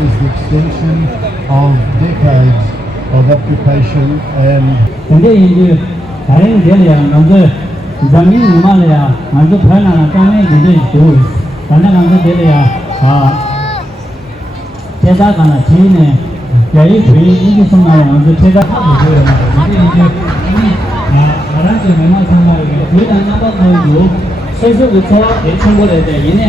is the extension of decades of occupation and 근데 이제 다른 데야 먼저 zameen Himalaya 먼저 편안한 땅에 이제 또 단단한 데야 대사가나 지인의 야이 부인 이게 정말 먼저 대사하고 있어요. 근데 이제 알아서 맨날 생각하게 대단 나가고 세수부터 대청구를 돼 얘네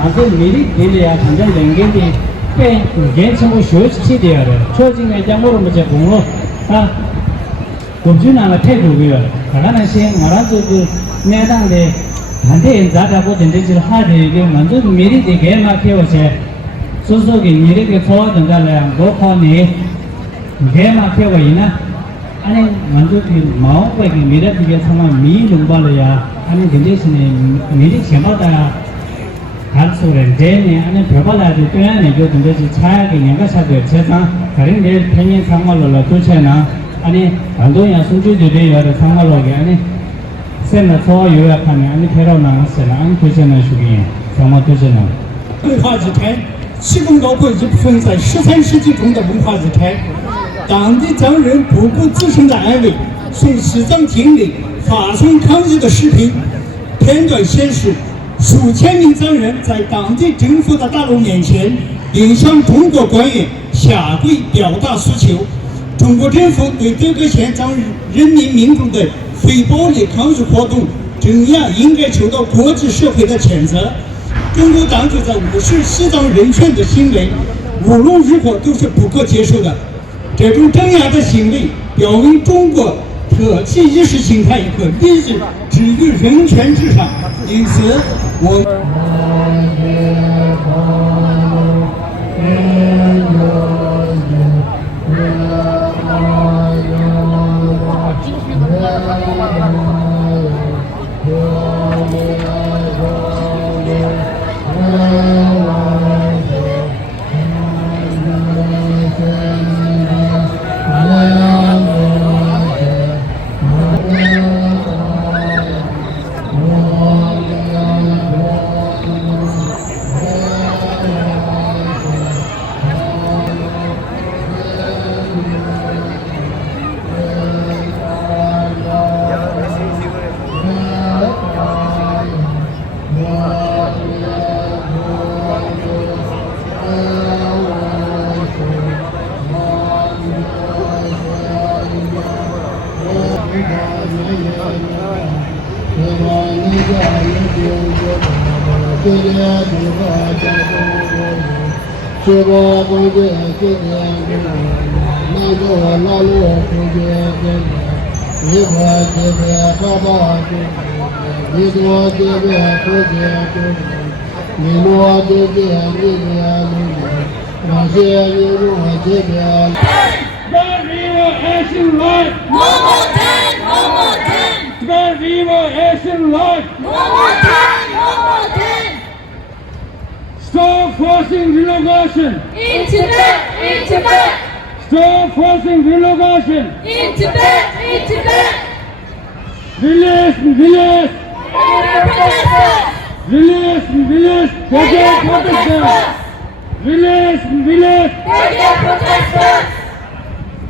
아주 미리 데려야 간장 연계돼 꽤 괜찮고 쇼치 돼야 돼. 초징에 장모로 뭐제 공로 검준하나 태도고요. 가라는 시행 알아서 그 내당대 한테 자자고 된대질 하되게 먼저 미리 되게 막혀서 소속이 미리게 소화된다라야 고파니 게 막혀가 있나 아니 먼저 그 마음과 그 미래비게 정말 미lum발이야 아니 근데서네 미리 제마다 간소를 되네 아니 별발라도 또야네 그 근데지 차야게 연가사도 제가 다른 데 편인 상말로 도체나 아니 안도야 소주들이 여러 상말로게 아니 센나 소화 요약하면 아니 배로나 세나 아니 도체나 주기 정말 도체나 文化之台，其中包括一部分在13世纪中的文化之台。当地藏人不顾自身的安危，送西藏经历发送抗议的视频片段显示，数千名藏人在当地政府的大楼面前，并向中国官员下跪表达诉求。中国政府对这个现藏人民民众的非暴力抗议活动镇压应该受到国际社会的谴责。中国当局在无视西藏人权的行为，无论如何都是不可接受的。这种镇压的行为表明中国特其意识形态和利益置于人权之上，因此我Stop forcing relocation! In Tibet! In Tibet! Stop forcing relocation! In Tibet! In Tibet! Release! Release! Protesters! Release! Release! Tibetan Protester! Release! Release! Tibetan Protesters!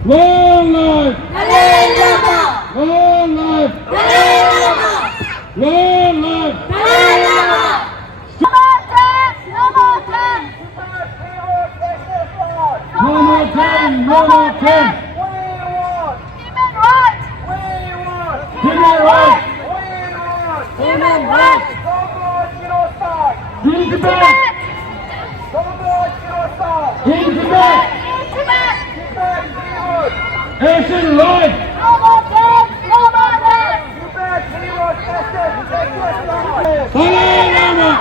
Long life! Dalai Lama! Long life! Dalai Lama! Long life! Dalai Lama! No more time! No more time! Human rights! Human rights! Human rights! In Tibet! In Tibet! Asian life! No more death! No more death! Dalai Lama!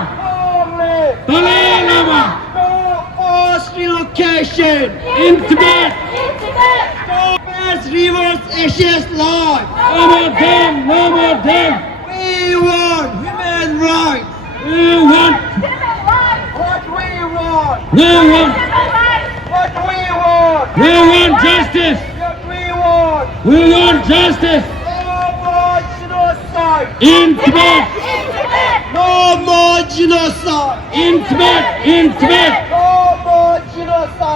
Dalai Lama! forced relocation In Tibet! In Tibet! Mass reverse Asia's law. No more time! No more time! We want human rights. We want! Human rights! What we want. We want! Human rights! What we want. We want justice! What we want. We want justice! No more genocide. In Tibet! In Tibet! No more genocide. In Tibet! In Tibet! No more genocide.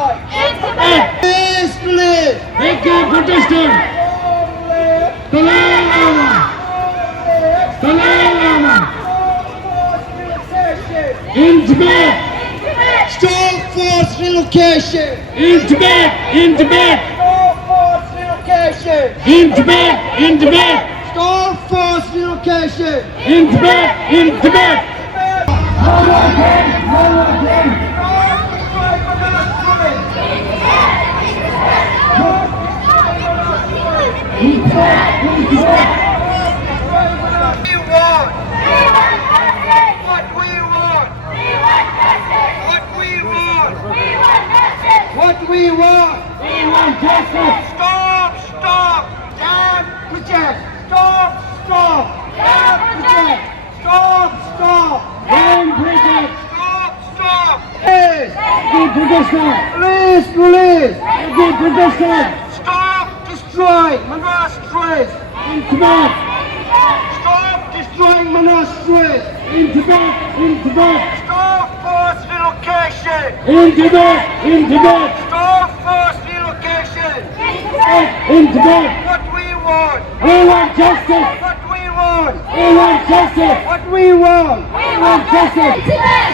Protesting! Dalai Lama! Dalai Lama! In Tibet! Stop forced relocation! In Tibet! In Tibet! Stop forced relocation! In Tibet! In Tibet! Stop forced relocation! In Tibet! In Tibet! What we want! We want justice! Stop! Stop! Damn protest! Stop! Stop! Damn protest! Stop! Stop! Damn protest! Stop! Stop! Please! Again protester! Please! Police! Again protester! Stop destroying monasteries! In Tibet! Stop destroying monasteries! In Tibet! In Tibet! Stop forced relocation! In Tibet! In Tibet! Stop forced relocation! In Tibet! What we want! We want justice! What we want! We want justice! What we want! We want justice!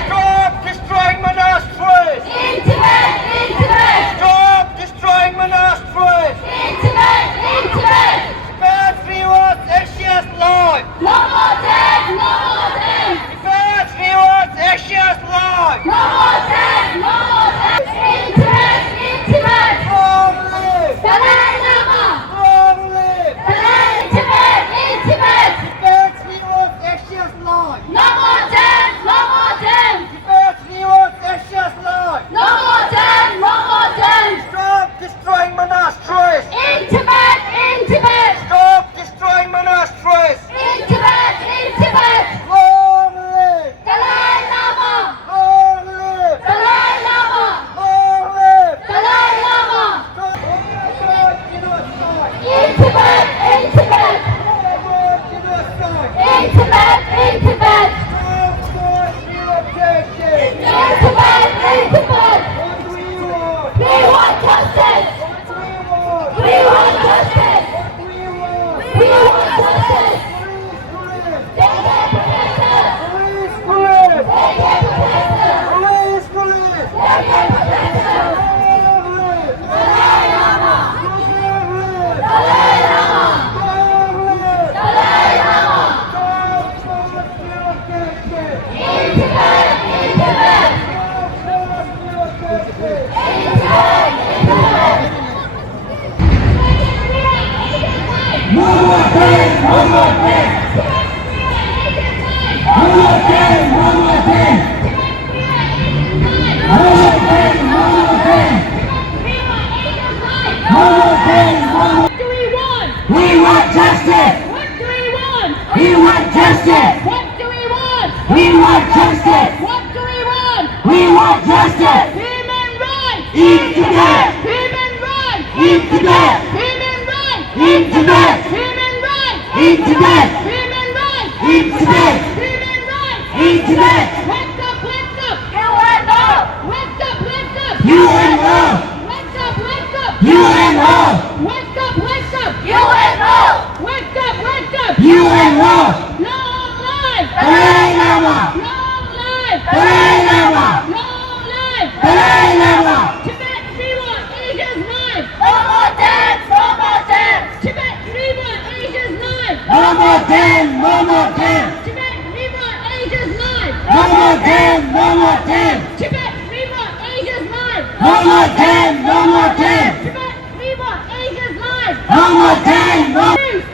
Stop destroying monasteries! In Tibet! In Tibet! Stop destroying monasteries! In Tibet! In Tibet! Tibet rewards Asia's life! No more death! No more death! Tibet rewards Asia's life! No more death! No more death! In Tibet! In Tibet! Long live! Dalai Lama! Long live! In Tibet! In Tibet! Tibet rewards Asia's life! No more death! No more death! Tibet rewards Asia's life! No more death! No more death! Stop destroying monasteries! In Tibet! In Tibet! Stop destroying monasteries! In Tibet! In Tibet! Long live! Dalai Lama! Long live! Dalai Lama! Long live! Dalai Lama! Avoid genocide! In Tibet! In Tibet! Avoid genocide! In Tibet! In Tibet! Stop forced relocation! In Tibet! In Tibet! What do we want? We want justice! What do we want? We want justice! What do we want? We want justice! Police! They get protected! Police! Police! They get protected! Police! Police! They get protected! Long live! Dalai Lama! Long live! Dalai Lama! Long live! Dalai Lama! Stop forced relocation! In Tibet! In Tibet! Stop forced relocation! In Tibet! In Tibet! No more pain! No more pain! No more pain! No more pain! No more pain! No more pain! No more pain! No more. What do we want? We want justice! What do we want? We want justice! What do we want? We want justice! What do we want? We want justice! Human rights! In Tibet! Human rights! In Tibet! Human rights! In Tibet! Human rights! In Tibet! Human rights! In Tibet! Human rights! In Tibet! Wake up! Wake up! UNO! Wake up! Wake up! UNO! Wake up! Wake up! UNO! Wake up! Wake up! UNO! Wake up! Wake up! UNO! Long life! Dalai Lama! Long life! Dalai Lama! Long life! Dalai Lama! Tibet reward Asia's life! No more death! No more death! Tibet reward Asia's life! No more pain! No more pain! Tibet reward Asia's life! No more pain! No more pain! Tibet reward Asia's life! No more pain! No more pain! Tibet reward Asia's life! No more pain! No.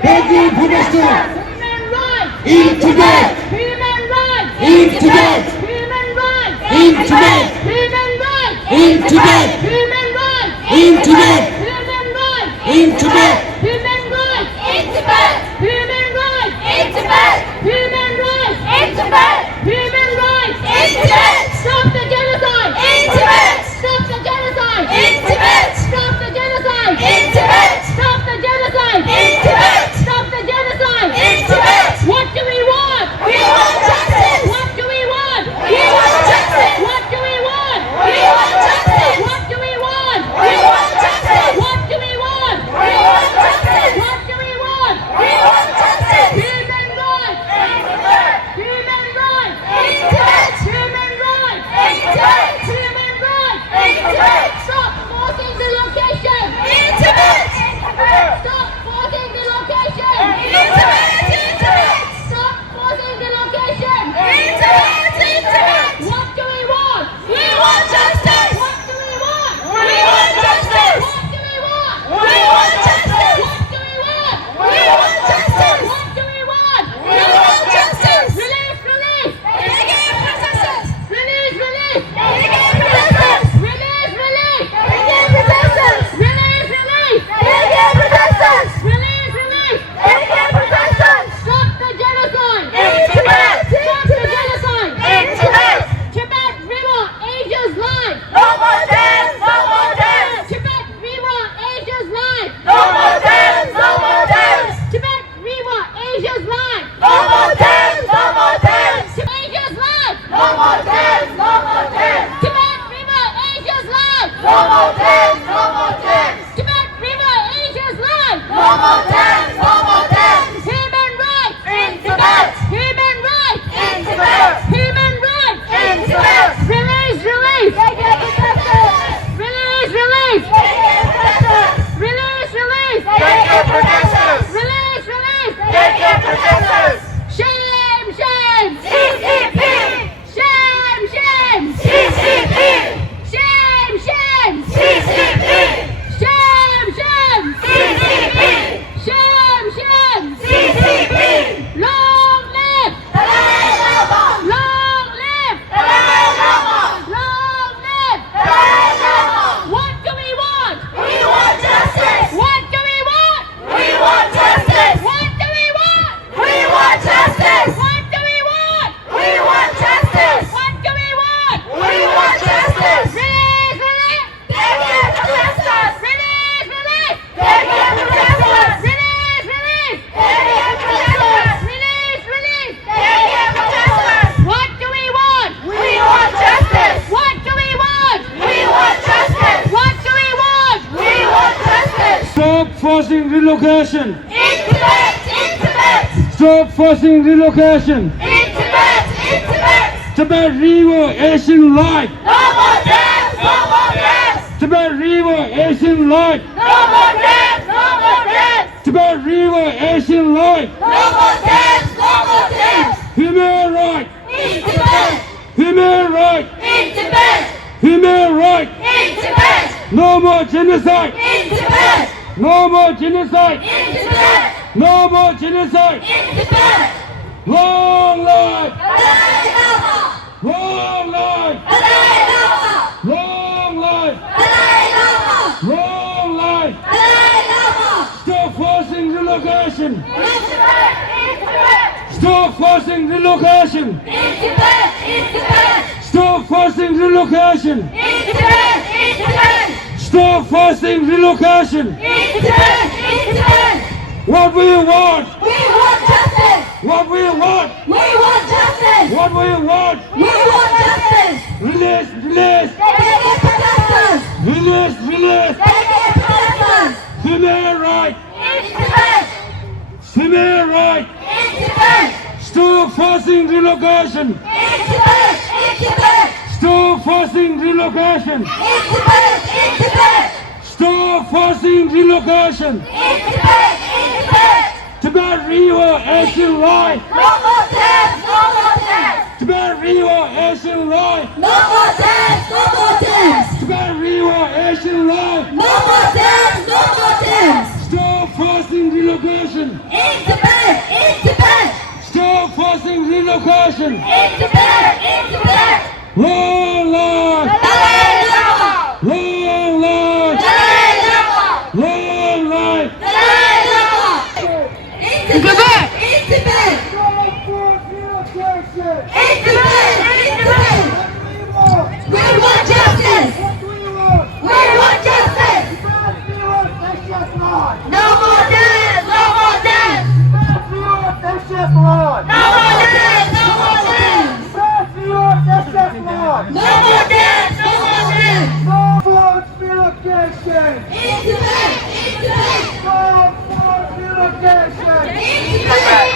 Tibetan Protester! Human rights! In Tibet! Human rights! In Tibet! Human rights! In Tibet! Human rights! In Tibet! Human rights! In Tibet! Human rights! In Tibet! Human rights! In Tibet! Human rights! In Tibet! Human rights! In Tibet! Human rights! In Tibet! Stop the genocide! In Tibet! Stop the genocide! In Tibet! Stop the genocide! In Tibet! Stop the genocide! In Tibet! Stop the genocide! In Tibet! What do we want? We want justice! What do we want? We want justice! What do we want? We want justice! What do we want? We want justice! forcing relocation. In Tibet! In Tibet! Stop forcing relocation. In Tibet! In Tibet! Tibet River Asian light. No more deaths! No more deaths! Tibet River Asian light. No more deaths! No more deaths! Tibet River Asian light. No more deaths! No more deaths! Human right. In Tibet! Human right. In Tibet! Human right. In Tibet! No more genocide. In Tibet! No more genocide. In Tibet! No more genocide. In Tibet! Long life. Dalai Lama! Long life. Dalai Lama! Long life. Dalai Lama! Long life. Dalai Lama! Stop forcing relocation. In Tibet! In Tibet! Stop forcing relocation. In Tibet! In Tibet! Stop forcing relocation. In Tibet! In Tibet! Stop forcing relocation. In Tibet! In Tibet! What we want. We want justice! What we want. We want justice! What we want. We want justice! Release. Release. Dege protesters! Release. Release. Dege protesters! Human right. In Tibet! Human right. In Tibet! Stop forcing relocation. In Tibet! In Tibet! Stop forcing relocation. In Tibet! In Tibet! Stop forcing relocation. In Tibet! In Tibet! Tibet River Asian light. No more deaths! No more deaths! Tibet River Asian light. No more deaths! No more deaths! Tibet River Asian light. No more deaths! No more deaths! Stop forcing relocation. In Tibet! In Tibet! Stop forcing relocation. In Tibet! In Tibet! Long life. Dalai Lama! Long life. Dalai Lama! Long life. Dalai Lama! In Tibet! In Tibet! Stop forced relocation. In Tibet! In Tibet! We want justice! What do you want? We want justice! Tibet River Asian light. No more deaths! No more deaths! Tibet River Asian light. No more deaths! No more deaths! Tibet River Asian light. No more deaths! No more deaths! No forced relocation. In Tibet! In Tibet! No forced relocation. In Tibet!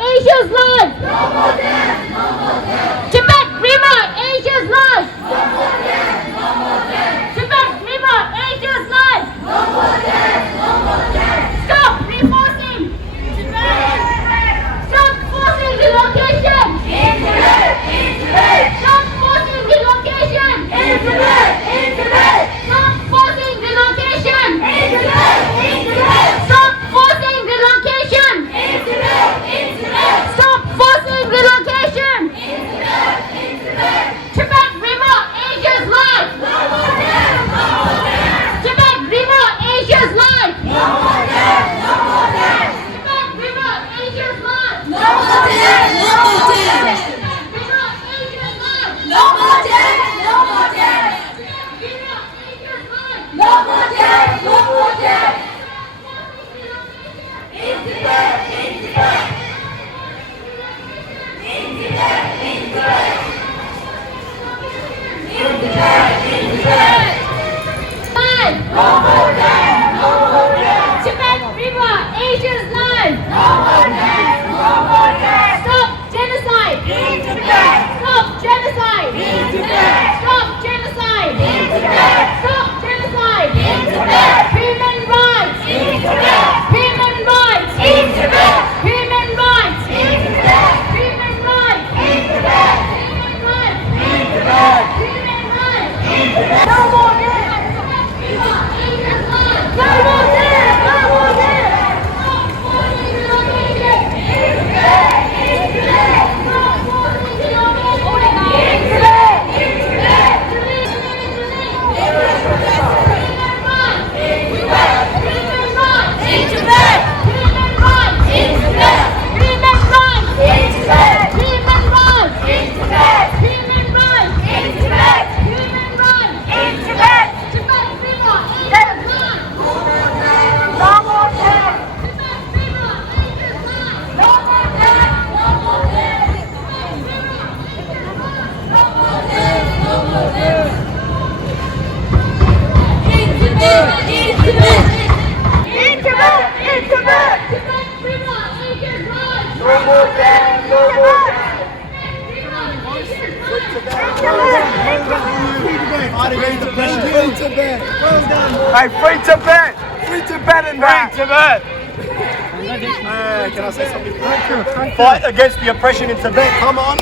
Asia's life! Tibet, Rima, Asia's life! Tibet, Rima, Asia's life! Stop reinforcing! Stop forcing relocation! Stop forcing relocation! Stop forcing relocation! Stop forcing relocation! Stop forcing relocation! Tibet, Rima, Asia's life! Tibet, Rima, Asia's life! Tibet, Rima, Asia's life! Tibet, Rima, Asia's life! Stop genocide! Stop genocide! Stop genocide! Stop genocide! Human rights! Human rights! Human rights! Human rights! Human rights! No more death! No more death! No more death! Stop forcing relocation! Stop forcing Hey, free Tibet! Free Tibet and that! Free Tibet! Can I say something? Fight against the oppression in Tibet, come on!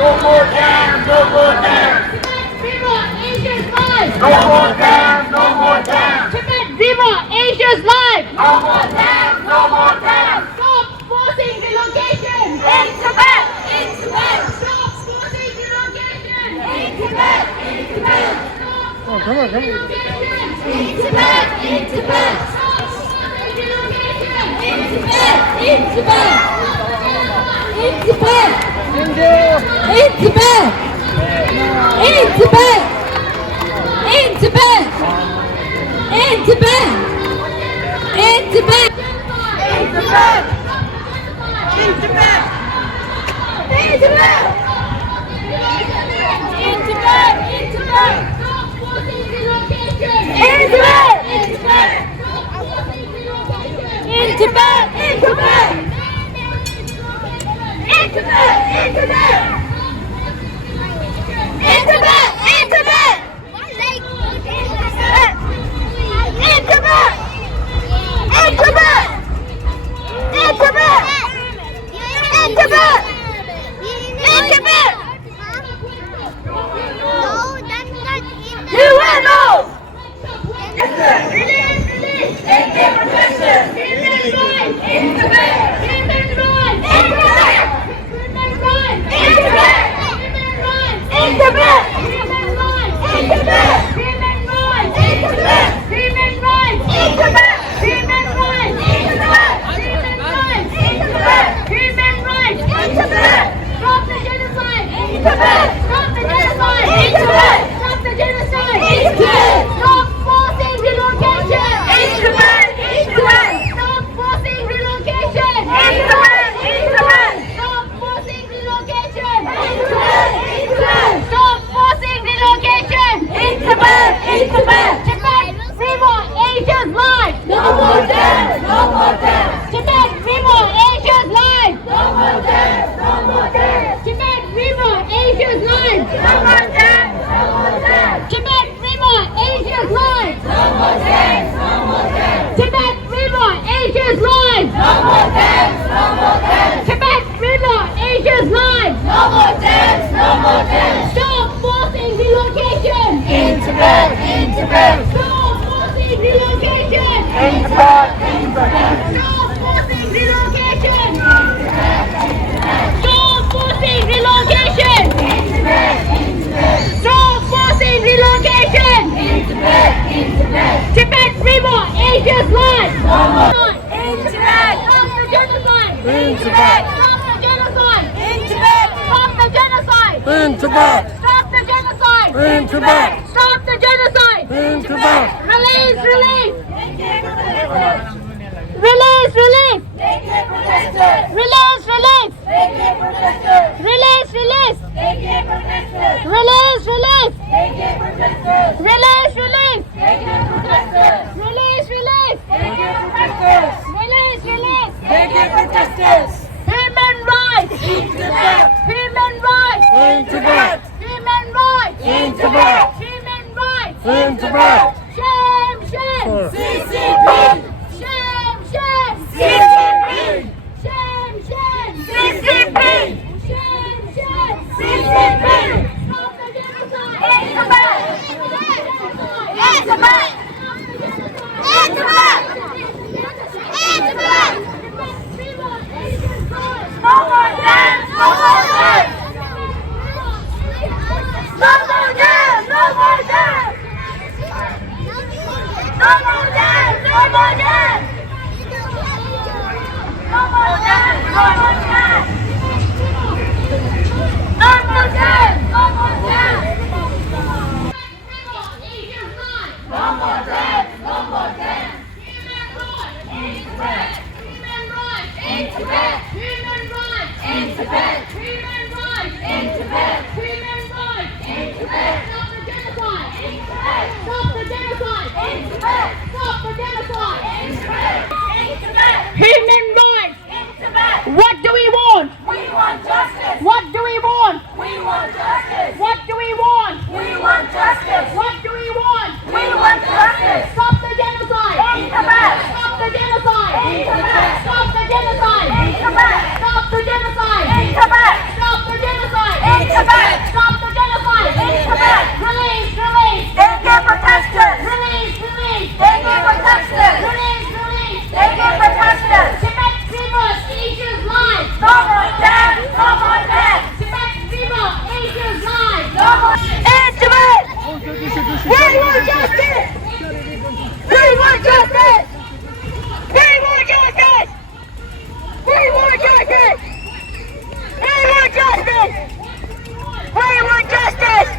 No more dams, no more dams! No more dams, no more dams! Tibet, Viva Asia's life! No more dams, no more dams! Stop forcing relocation! In Tibet! In Tibet! Stop forcing relocation! In Tibet! In Tibet! Stop forcing relocation! In Tibet! In Tibet! Stop forcing relocation! In Tibet! In Tibet! In Tibet! In Tibet! In Tibet! In Tibet! In Tibet! In Tibet! In Tibet! In Tibet! In Tibet! In Tibet! In Tibet! Stop forcing In Tibet! Stop the genocide! In Tibet! Stop the genocide! In Tibet! Stop the genocide! In Tibet! Stop the genocide! In Tibet! Release! Release! Release! Release! Release! Release! Release! Release! Release! Release! Release! Release! Release! Release! Release! Release! Human rights! Human rights! In Tibet! Human rights! In Tibet! Human rights! In Tibet! Shame! Shame! CCP! Shame! Shame! CCP! Shame! Shame! CCP! Shame! Shame! CCP! Stop the genocide! In Tibet! In Tibet! In Tibet! In Tibet! No more death! No more death! No more death! No more death! No more death! No more death! No more death! No more death! No more death! No more death! No more death! No more death! Human rights! In Tibet! Human rights! In Tibet! Human rights! In Tibet! Human rights! In Tibet! Stop the genocide! In Tibet! Stop the genocide! In Tibet! Stop the genocide! In Tibet! In Tibet! Human rights! In Tibet! What do we want? We want justice! What do we want? We want justice! What do we want? We want justice! What do we want? We want justice! Stop the genocide! In Tibet! Stop the genocide! In Tibet! Stop the genocide! In Tibet! Stop the genocide! In Tibet! Stop the genocide! In Tibet! Stop the genocide! In Tibet! Release! Release! Tibetan Protesters! Release! Release! Tibetan Protesters! Release! Release! Tibetan Protesters! Tibet River Asia's life! No more death! No more death! Tibet River Asia's life! No more in Tibet! We want justice! We want justice! We want justice! We want justice! We want justice! We want justice!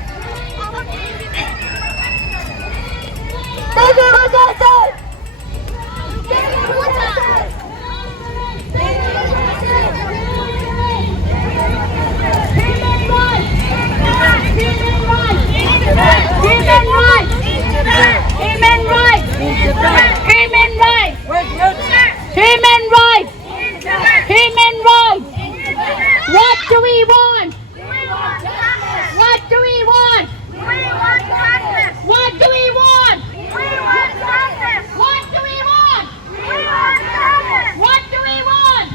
Thank you for justice! Thank you for justice! Human rights! Human rights! Human rights! Human rights! Human rights! Human rights! Human rights! What do we want? What do we want? What do we want? What do we want? What do we want?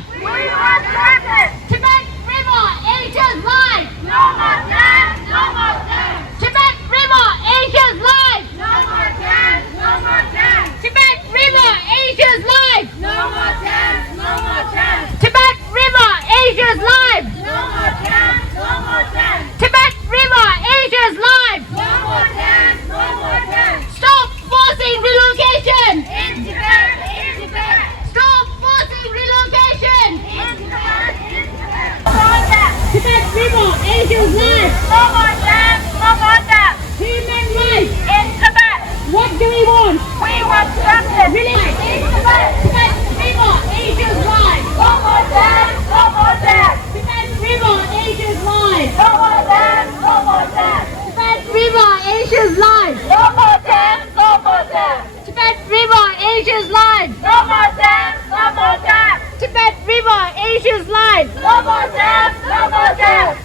Tibet River Asia's life! No more death! No more death! Tibet River Asia's life! No more death! No more death! Tibet River Asia's life! No more death! No more death! Tibet River Asia's life! No more death! No more death! Tibet River Asia's life! No more death! No more death! Stop forcing relocation! In Tibet! In Tibet! Stop forcing relocation! In Tibet! In Tibet! No more death! Tibet River Asia's life! No more death! No more death! Human rights! In Tibet! What do we want? We want justice! Release! In Tibet! Tibet River Asia's life! No more death! No more death! Tibet River Asia's life! No more death! No more death! Tibet River Asia's life! No more death! No more death! Tibet River Asia's life! No more death! No more death! Tibet River Asia's life! No more death! No more death!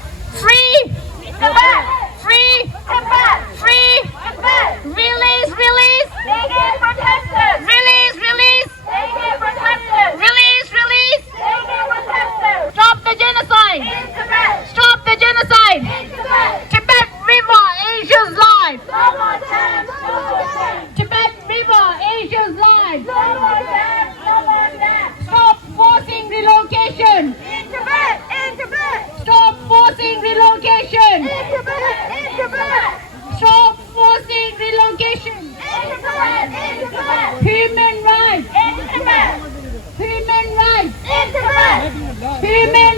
Free Tibet! Free Tibet! Free Tibet! Release! Release! Tibetan Protesters! Release! Release! Tibetan Protesters! Release! Release! Tibetan Protesters! Stop the genocide! In Tibet! Stop the genocide! In Tibet! Tibet River Asia's life! No more death! No more death! Tibet River Asia's life! No more death! No more death! Stop forcing relocation! In Tibet! In Tibet! Stop forcing relocation! In Tibet! Human